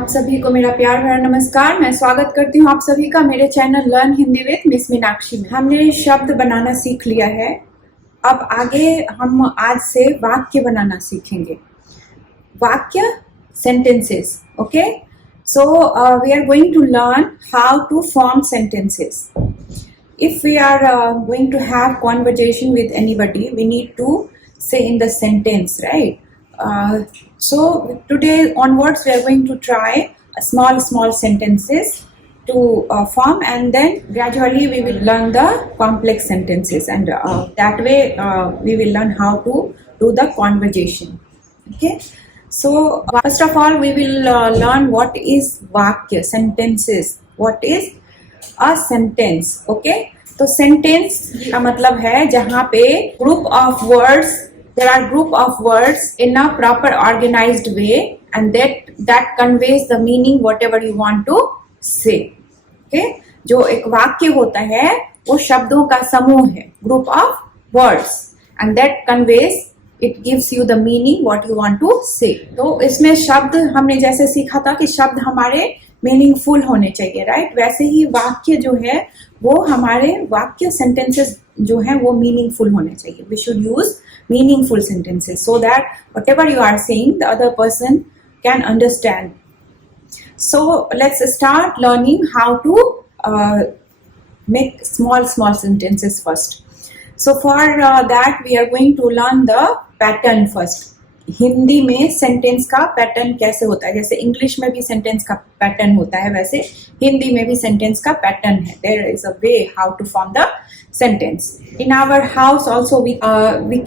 आप सभी को मेरा प्यार भरा नमस्कार। मैं स्वागत करती हूँ आप सभी का मेरे channel learn Hindi with miss Meenakshi में। हमने शब्द बनाना सीख लिया है, अब आगे हम आज से वाक्य बनाना सीखेंगे। वाक्य, sentences. Okay, so we are going to learn how to form sentences. If we are going to have conversation with anybody, we need to say in the sentence, right? So today onwards we are going to try small sentences to form, and then gradually we will learn the complex sentences, and that way we will learn how to do the conversation. Okay, so first of all we will learn what is vakya, sentences. What is a sentence? Okay, तो sentence का मतलब है जहाँ पे group of words, there are group of words in a proper organized way, and that conveys the meaning whatever you want to say. Okay, जो एक वाक्य होता है वो शब्दों का समूह है, group of words, and that conveys, it gives you the meaning what you want to say. तो इसमें शब्द हमने जैसे सीखा था कि शब्द हमारे मीनिंगफुल होने चाहिए, राइट? वैसे ही वाक्य जो है वो हमारे वाक्य सेंटेंसेस जो है वो मीनिंगफुल होने चाहिए. We should use meaningful sentences so that whatever you are saying the other person can understand. So let's start learning how to make small sentences first. So for that we are going to learn the pattern first. Hindi में sentence का pattern कैसे होता है, जैसे English में भी sentence का pattern होता है वैसे हिंदी में भी सेंटेंस का पैटर्न है. There is a way how to form the sentence. In our house also we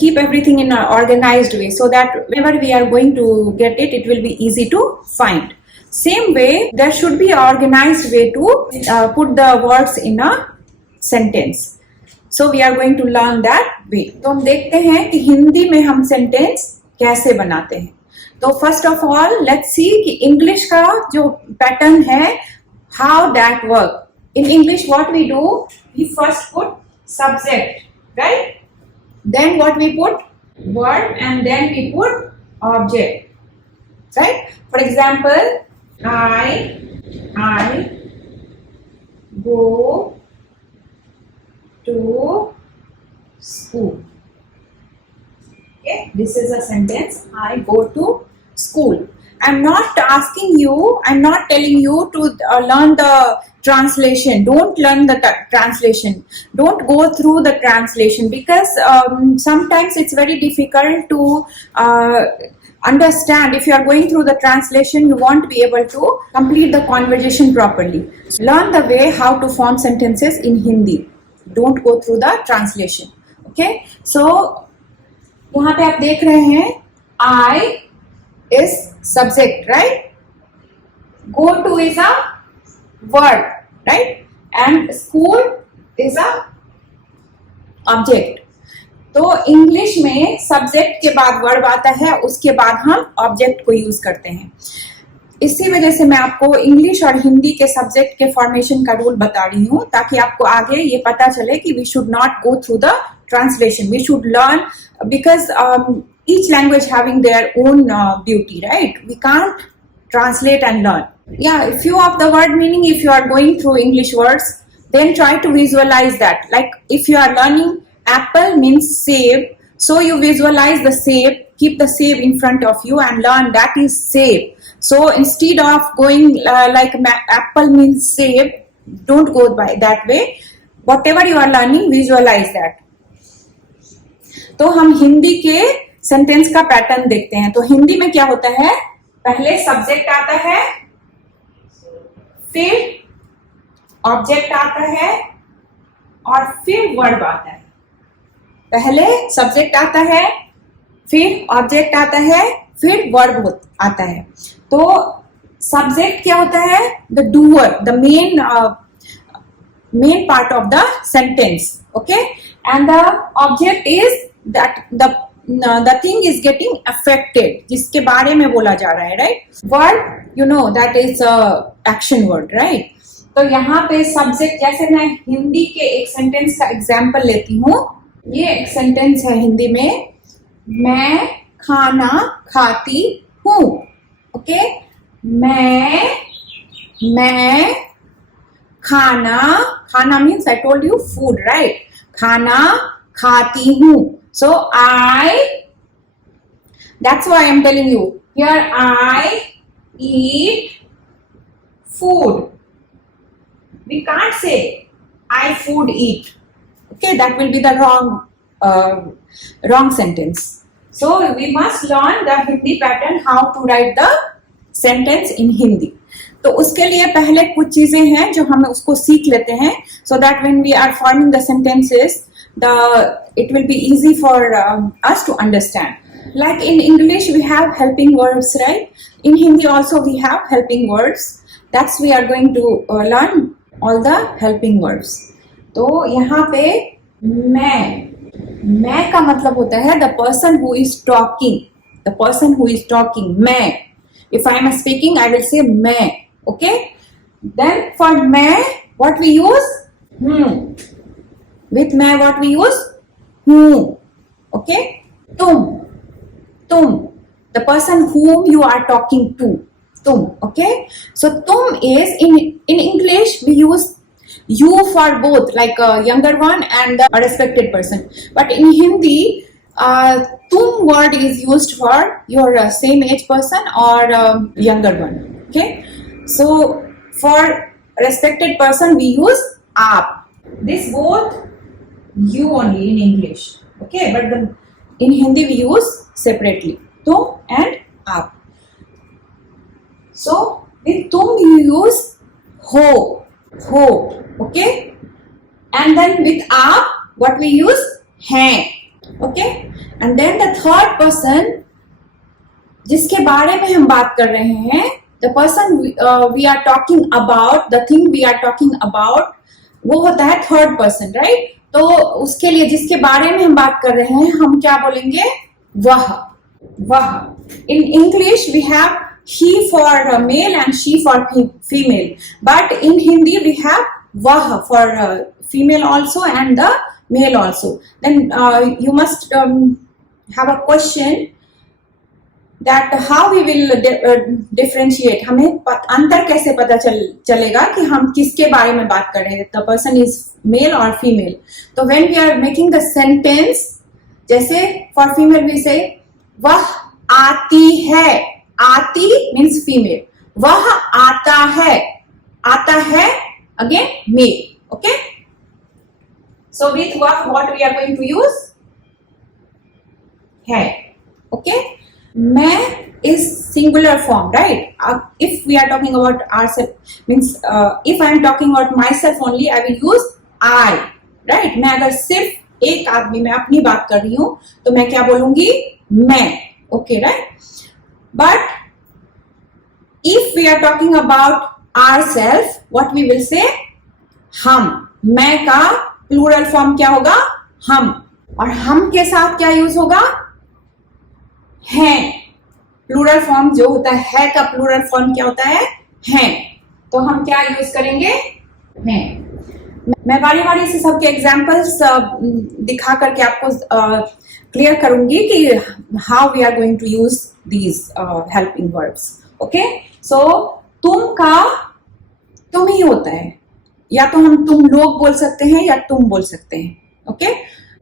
keep everything in an organized way so that whenever we are going to get it, it will be easy to find. Same way there should be an organized way to put the words in a sentence. So we are going to learn that way. तो हम देखते हैं कि हिंदी में हम sentence कैसे बनाते हैं. तो first of all let's see कि इंग्लिश का जो पैटर्न है, how that work. In English what we do, we first put subject, right? Then what we put? Verb, and then we put object, right? For example, I go to school. Okay, this is a sentence. I go to school. I'm not asking you, I'm not telling you to learn the translation. Don't learn the translation. Don't go through the translation, because sometimes it's very difficult to understand. If you are going through the translation, you won't be able to complete the conversation properly. Learn the way how to form sentences in Hindi. Don't go through the translation. Okay, so यहाँ पे आप देख रहे हैं I is subject, right? Go to is a verb, right? And school is a object. तो English में subject के बाद वर्ब आता है, उसके बाद हम ऑब्जेक्ट को यूज करते हैं. इसी वजह से मैं आपको इंग्लिश और हिंदी के सब्जेक्ट के फॉर्मेशन का रूल बता रही हूँ, ताकि आपको आगे ये पता चले कि we should not go through the translation. We should learn because each language having their own beauty, right? We can't translate and learn. Yeah, if you have the word meaning, if you are going through English words, then try to visualize that. Like if you are learning apple means save, so you visualize the save, keep the save in front of you and learn that is save. So instead of going like apple means save, don't go by that way. Whatever you are learning, visualize that. तो हम हिंदी के sentence का pattern देखते हैं. तो हिंदी में क्या होता है, पहले सब्जेक्ट आता है, फिर ऑब्जेक्ट आता है, और फिर वर्ब आता है. पहले सब्जेक्ट आता है, फिर ऑब्जेक्ट आता है, फिर वर्ब आता है. तो सब्जेक्ट क्या होता है, the doer, the main part of the sentence. Okay, and the object is that the thing is getting affected, जिसके बारे में बोला जा रहा है, right? Verb, you know that is a action word, right? तो यहाँ पे सब्जेक्ट, जैसे मैं हिंदी के एक सेंटेंस का एग्जाम्पल लेती हूँ. ये एक सेंटेंस है हिंदी में, मैं खाना खाती हूँ. ओके, मैं खाना, खाना means I told you food, right? खाना खाती हूँ. So that's why I'm telling you here, I eat food. We can't say I food eat. Okay, that will be the wrong sentence. So we must learn the Hindi pattern, how to write the sentence in Hindi. तो उसके लिए पहले कुछ चीजें हैं जो हम उसको सीख लेते हैं, so that when we are forming the sentences, it will be easy for us to understand. Like in English we have helping words, right? In Hindi also we have helping words. That's we are going to learn all the helping words. तो यहाँ पे मैं का मतलब होता है the person who is talking. The person who is talking, मैं. If I am speaking, I will say मैं. Okay? Then for मैं, what we use? With मैं, what we use? Who. Okay? तुम. The person whom you are talking to. Tum. Okay? So tum is in English we use you for both, like a younger one and a respected person. But in Hindi, tum word is used for your same age person or younger one. Okay? So for respected person we use aap. This both you only in English. Okay? But in Hindi we use separately tum and aap. So with tum you use ho. Okay? And then with aap what we use? Hain. Okay? And then the third person जिसके बारे में हम बात कर रहे हैं, the person we are talking about, the thing we are talking about, वो होता है third person, right? तो उसके लिए जिसके बारे में हम बात कर रहे हैं हम क्या बोलेंगे? वह. In English we have he for male and she for female, but in Hindi we have vah for female also and the male also. Then you must have a question that how we will differentiate. हमें अंतर कैसे पता चलेगा कि हम किसके बारे में बात कर रहे हैं? The person is male or female. तो when we are making the sentence, जैसे for female we say वह आती है. आती means female. वह आता है again male. Okay? So with what we are going to use? है. Okay? मैं is singular form, right? If we are talking about ourselves, means if I am talking about myself only, I will use I, right? मैं अगर सिर्फ एक आदमी में अपनी बात कर रही हूँ तो मैं क्या बोलूंगी? मैं. Okay, right? But if we are talking about ourselves, what we will say? हम. मैं का प्लूरल फॉर्म क्या होगा? हम. और हम के साथ क्या यूज होगा? हैं. प्लूरल फॉर्म जो होता है का प्लूरल फॉर्म क्या होता है? हैं. तो हम क्या यूज करेंगे? हैं. मैं बारी से सबके एग्जांपल्स दिखा करके आपको क्लियर करूंगी कि how we are going to use these helping verbs. Okay? So तुम का तुम ही होता है, या तो हम तुम लोग बोल सकते हैं या तुम बोल सकते हैं. ओके?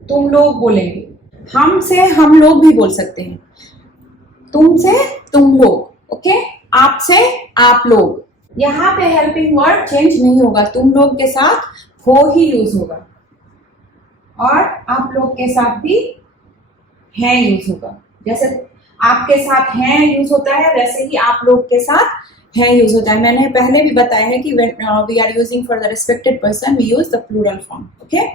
तुम लोग बोलेंगे. हम से हम लोग भी बोल सकते हैं. तुम से तुम लोग. ओके? आप से आप लोग. यहाँ पे हेल्पिंग वर्ड चेंज नहीं होगा. तुम लोग के साथ हो ही यूज होगा और आप लोग के साथ भी है यूज होगा. जैसे आपके साथ है यूज होता है वैसे ही आप लोग के साथ है यूज होता है. मैंने पहले भी बताया है कि when we are using for the respected person we use the plural form. Okay?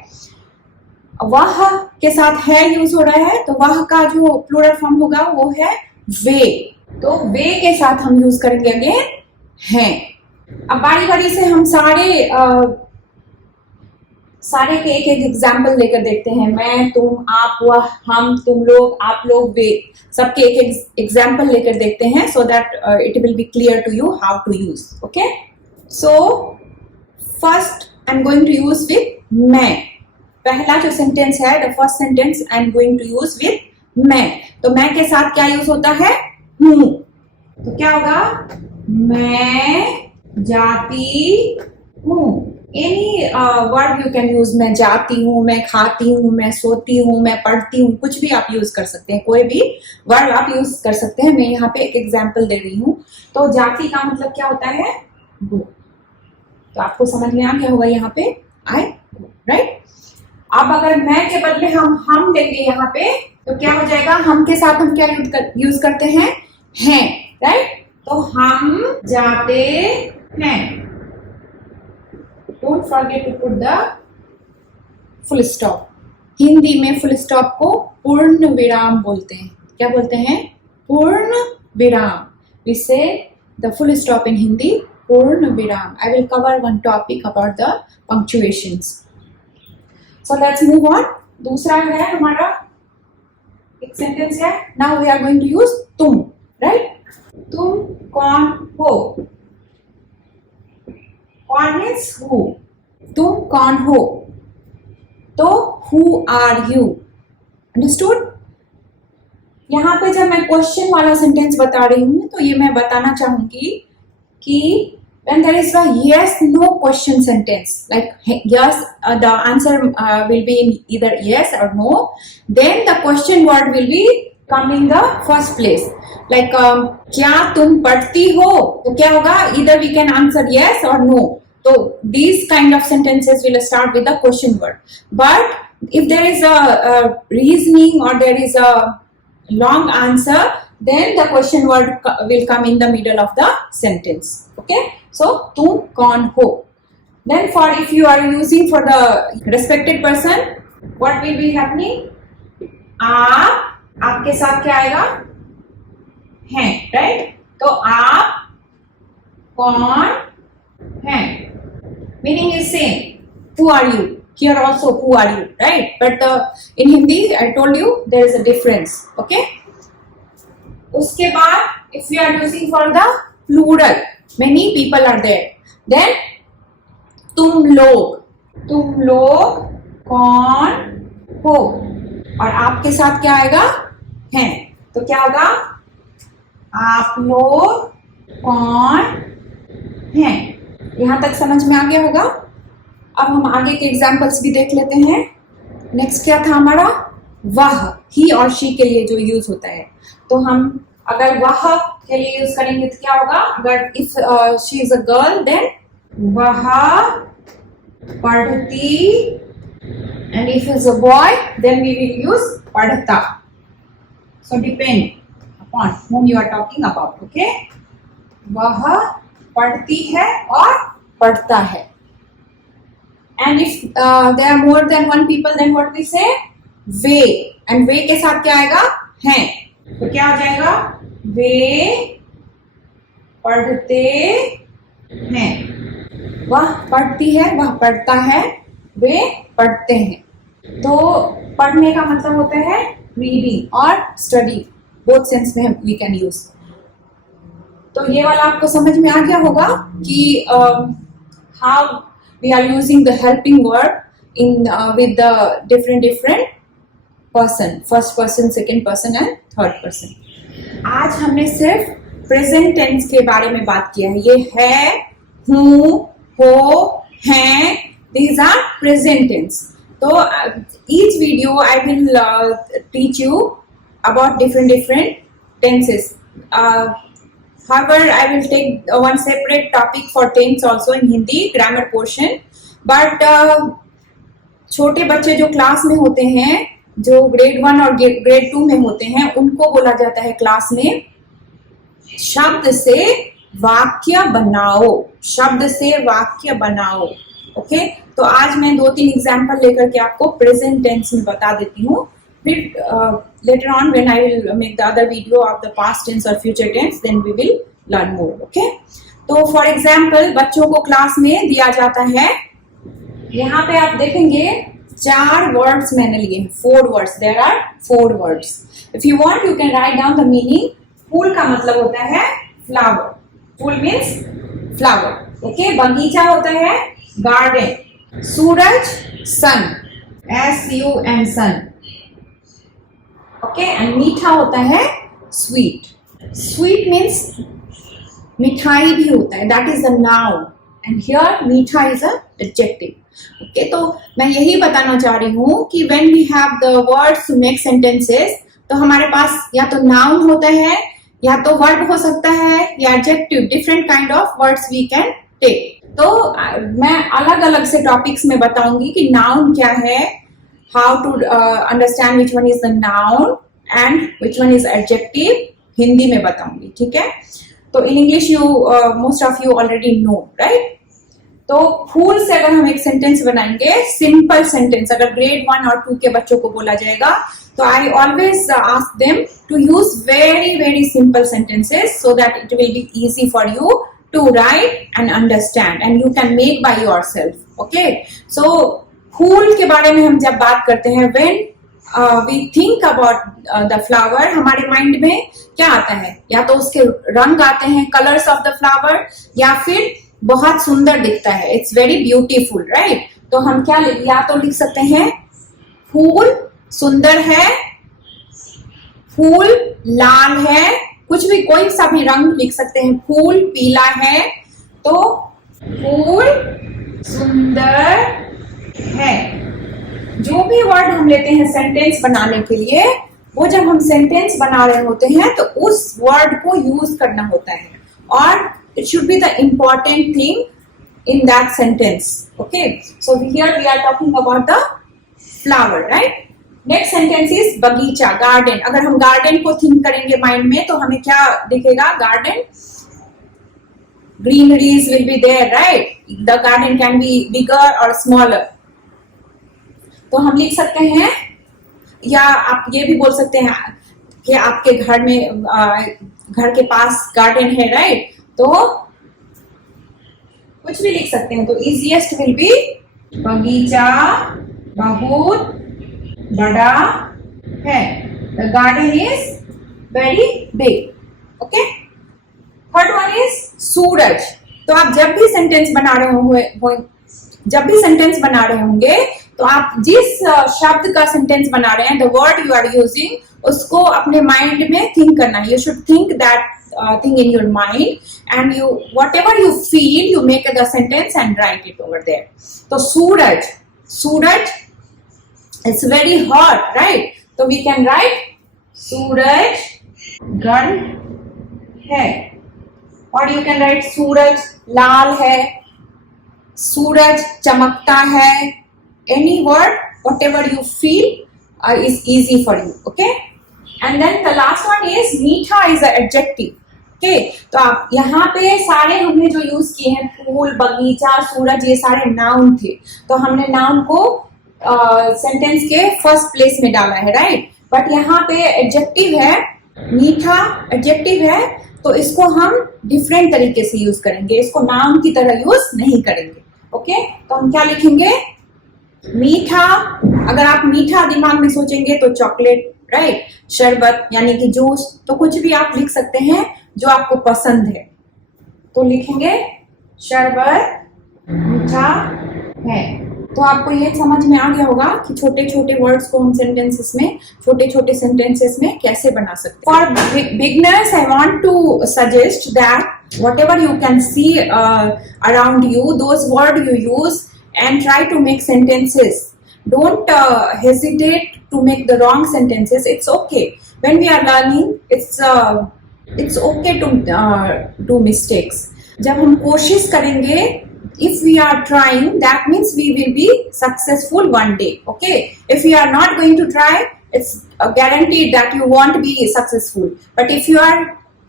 वह के साथ है यूज हो रहा है तो वह का जो प्लूरल फॉर्म होगा वो है वे. तो वे के साथ हम यूज करेंगे अगेन हैं. अब बारी से हम सारे के एक एग्जाम्पल लेकर देखते हैं. मैं, तुम, आप, वह, हम, तुम लोग, आप लोग, वे, सबके एक एग्जाम्पल लेकर देखते हैं so that it will be clear to you how to use. Okay? So first I'm going to use with मैं. पहला जो सेंटेंस है, the first sentence I'm going to use with मैं. तो मैं के साथ क्या यूज होता है? हूँ. तो क्या होगा? मैं जाती हूँ। Any word you can use. मैं जाती हूँ, मैं खाती हूँ, मैं सोती हूँ, मैं पढ़ती हूँ, कुछ भी आप यूज कर सकते हैं, कोई भी वर्ड आप यूज कर सकते हैं। मैं यहाँ पे एक एग्जाम्पल दे रही हूँ। तो जाती का मतलब क्या होता है? गो। तो आपको समझ में आ गया होगा यहाँ पे आई गो, राइट। अब अगर मैं के बदले हम लेंगे यहाँ पे, तो क्या हो जाएगा? हम के साथ हम क्या यूज करते हैं? हैं, राइट। तो हम जाते हैं। Don't forget to put the full stop. Hindi में फुल स्टॉप को पूर्ण विराम बोलते हैं। क्या बोलते हैं? पूर्ण विराम। We say the full stop in Hindi, पूर्ण विराम. I will cover one topic about the punctuations. So let's move on. दूसरा है हमारा एक सेंटेंस है। Now we are going to use तुम, right? तुम कौन हो? कौन means who. तुम कौन हो? तो who are you? Understood? यहाँ पे जब मैं क्वेश्चन वाला सेंटेंस बता रही हूँ, तो ये मैं बताना चाहूंगी कि when there is a yes no question sentence, like yes the answer will be in either yes or no, then the question word will be come in the first place. Like क्या तुम पढ़ती हो? तो क्या होगा? Either we can answer yes or no. So these kind of sentences will start with the question word. But if there is a reasoning or there is a long answer, then the question word will come in the middle of the sentence. Okay? So तुम कौन हो? Then for if you are using for the respected person, what will be happening? आपके साथ क्या आएगा? हैं, right? तो आप कौन हैं? Meaning is same. Who are you? Here also, who are you? Right? But in Hindi, I told you there is a difference. Okay? उसके बाद, if we are using for the plural, many people are there. Then, तुम लोग कौन हो? और आपके साथ क्या आएगा? हैं. तो क्या होगा? आप लोग कौन हैं? यहां तक समझ में आ गया होगा। अब हम आगे के एग्जाम्पल्स भी देख लेते हैं। नेक्स्ट क्या था हमारा? वह, ही और शी के लिए जो यूज होता है। तो हम अगर वह के लिए यूज करेंगे तो क्या होगा? अगर if she is a girl, then वह पढ़ती, and if is a boy, then we will use पढ़ता। So depend upon whom you are talking about. Okay? वह पढ़ती है और पढ़ता है। And if there are more than one people, then what we say? Way, and वे के साथ क्या आएगा? हैं। तो क्या हो जाएगा? वे पढ़ते हैं। वह पढ़ती है, वह पढ़ता है, वे पढ़ते हैं। तो पढ़ने का मतलब होता है रीडिंग और स्टडी, बोथ सेंस में वी कैन यूज। तो ये वाला आपको समझ में आ गया होगा कि how we are using the helping word in with the different person, first person, second person and third person. आज हमने सिर्फ प्रेजेंट टेंस के बारे में बात किया है। ये है, हूँ, हो, हैं, these are present tense. So each video I will teach you about different tenses. However, I will take one separate topic for tense also in Hindi, grammar portion. But छोटे बच्चे जो क्लास में होते हैं, जो ग्रेड 1 और grade 2 में होते हैं, उनको बोला जाता है क्लास में शब्द से वाक्य बनाओ, शब्द से वाक्य बनाओ। ओके, तो आज मैं 2-3 एग्जाम्पल लेकर के आपको प्रेजेंट टेंस में बता देती हूँ। फिर later on when I will make the other video of the past tense or future tense, then we will learn more. Okay? तो for example बच्चों को क्लास में दिया जाता है, यहाँ पे आप देखेंगे 4 वर्ड्स मैंने लिए हैं, 4 words, there are 4 words. If you want you can write down the meaning. फूल का मतलब होता है फ्लावर, फूल मीन्स फ्लावर। ओके, बगीचा होता है गार्डन, सूरज sun, SUN sun. Okay, and मीठा होता है स्वीट, स्वीट मीन्स मिठाई भी होता है, that is the noun, and here मीठा इज अ एडजेक्टिव। ओके, तो मैं यही बताना चाह रही हूँ कि when we have the words to make sentences, तो हमारे पास या तो नाउन होता है, या तो वर्ब हो सकता है, या adjective, different kind of words we can take. तो मैं अलग अलग से टॉपिक्स में बताऊंगी कि नाउन क्या है, how to understand which one is the noun and which one is adjective, Hindi में बताऊंगी, ठीक है। तो in English you most of you already know, right. तो फूल से अगर हम एक सेंटेंस बनाएंगे, सिंपल सेंटेंस, अगर ग्रेड 1 और 2 के बच्चों को बोला जाएगा, तो I always ask them to use very very simple sentences so that it will be easy for you to write and understand and you can make by yourself. Okay, so फूल के बारे में हम जब बात करते हैं, when we think about the flower, हमारे mind में क्या आता है? या तो उसके रंग आते हैं, colors of the flower, या फिर बहुत सुंदर दिखता है, it's very beautiful, right? तो हम क्या या तो लिख सकते हैं फूल सुंदर है, फूल लाल है, कुछ भी कोई सा भी रंग लिख सकते हैं, फूल पीला है, तो फूल सुंदर है। जो भी वर्ड हम लेते हैं सेंटेंस बनाने के लिए, वो जब हम सेंटेंस बना रहे होते हैं तो उस वर्ड को यूज करना होता है, और it should be the important thing in that sentence. Okay, so here we are talking about the flower, right. Next sentence is बगीचा, गार्डन। अगर हम गार्डन को थिंक करेंगे माइंड में, तो हमें क्या दिखेगा? Garden, greeneries will be there, right? The garden can be bigger or smaller. तो हम लिख सकते हैं, या आप ये भी बोल सकते हैं कि आपके घर में घर के पास गार्डन है, राइट? तो कुछ भी लिख सकते हैं। तो इजीएस्ट विल बी बगीचा बहुत बड़ा है, the garden is very big. Okay, third one is सूरज। तो आप जब भी सेंटेंस बना रहे होंगे, तो आप जिस शब्द का सेंटेंस बना रहे हैं, the word you are using, उसको अपने माइंड में थिंक करना है। You should think that thing in your mind, and you whatever you feel, you make the sentence and write it over there. तो सूरज, सूरज, it's very hot, right? So we can write सूरज गर्म है, और you can write Suraj Lal है, सूरज चमकता है। Any word, whatever you feel is easy for you. Okay, and then the last one is मीठा is an adjective. Okay, तो आप यहाँ पे सारे हमने जो यूज किए हैं, फूल, बगीचा, सूरज, ये सारे नाउन थे। तो हमने नाउन को सेंटेंस के फर्स्ट प्लेस में डाला है, राइट। बट यहाँ पे एडजेक्टिव है, मीठा एडजेक्टिव है, तो इसको हम डिफरेंट तरीके से यूज करेंगे, इसको नाउन की तरह यूज नहीं करेंगे। ओके, तो हम क्या लिखेंगे? मीठा। अगर आप मीठा दिमाग में सोचेंगे तो चॉकलेट, राइट, शरबत यानी कि जूस, तो कुछ भी आप लिख सकते हैं जो आपको पसंद है। तो लिखेंगे शरबत मीठा है। तो आपको ये समझ में आ गया होगा कि छोटे छोटे वर्ड्स को हम सेंटेंसेस में, छोटे छोटे सेंटेंसेस में कैसे बना सकते हैं। For beginners I want to suggest that whatever you can see around you, those words you use and try to make sentences. Don't hesitate to make the wrong sentences. It's okay. When we are learning, it's okay to do mistakes. जब हम कोशिश करेंगे, if we are trying, that means we will be successful one day. Okay, if you are not going to try, it's guaranteed that you won't be successful. But if you are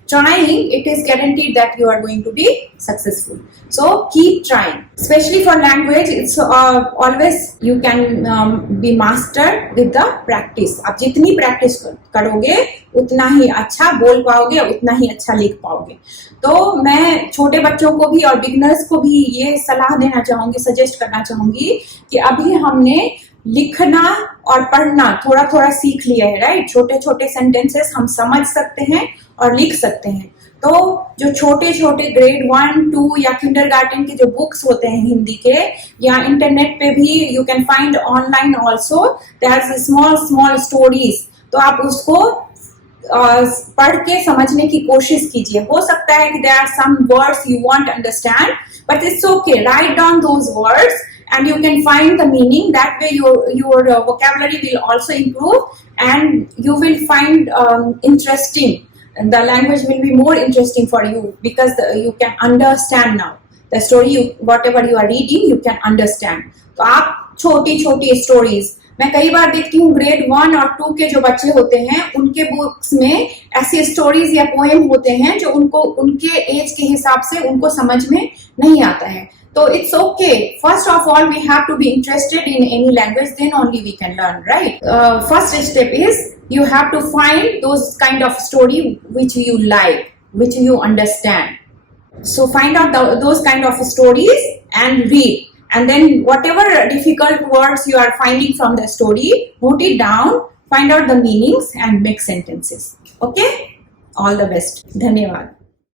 trying, it is guaranteed that you are going to be successful. So keep trying. Especially for language, it's always you can be master with the practice. आप जितनी practice करोगे उतना ही अच्छा बोल पाओगे, उतना ही अच्छा लिख पाओगे। तो मैं छोटे बच्चों को भी और बिगनर्स को भी ये सलाह देना चाहूंगी, सजेस्ट करना चाहूंगी कि अभी हमने लिखना और पढ़ना थोड़ा थोड़ा सीख लिया है, राइट। छोटे छोटे सेंटेंसेस हम समझ सकते हैं और लिख सकते हैं। तो जो छोटे छोटे ग्रेड 1, 2 या किंडरगार्टन के जो बुक्स होते हैं हिंदी के, या इंटरनेट पे भी you can find online also, there are small small stories. तो आप उसको पढ़ के समझने की कोशिश कीजिए. हो सकता है कि there are some words you won't understand, but it's okay. Write down those words and you can find the meaning. That way your vocabulary will also improve and you will find interesting. The language will be more interesting for you because you can understand now. The story, whatever you are reading, you can understand. तो आप छोटी छोटी stories, मैं कई बार देखती हूँ grade 1 और 2 के जो बच्चे होते हैं उनके बुक्स में ऐसी स्टोरीज या पोएम होते हैं जो उनको उनके एज के हिसाब से उनको समझ में नहीं आता है. तो it's okay. First of all we have to be interested in any language, then only we can learn, right. First step is you have to find those kind of story which you like, which you understand. So find out those kind of stories and read, and then whatever difficult words you are finding from the story, note it down, find out the meanings and make sentences. Okay, all the best. Dhanyawad.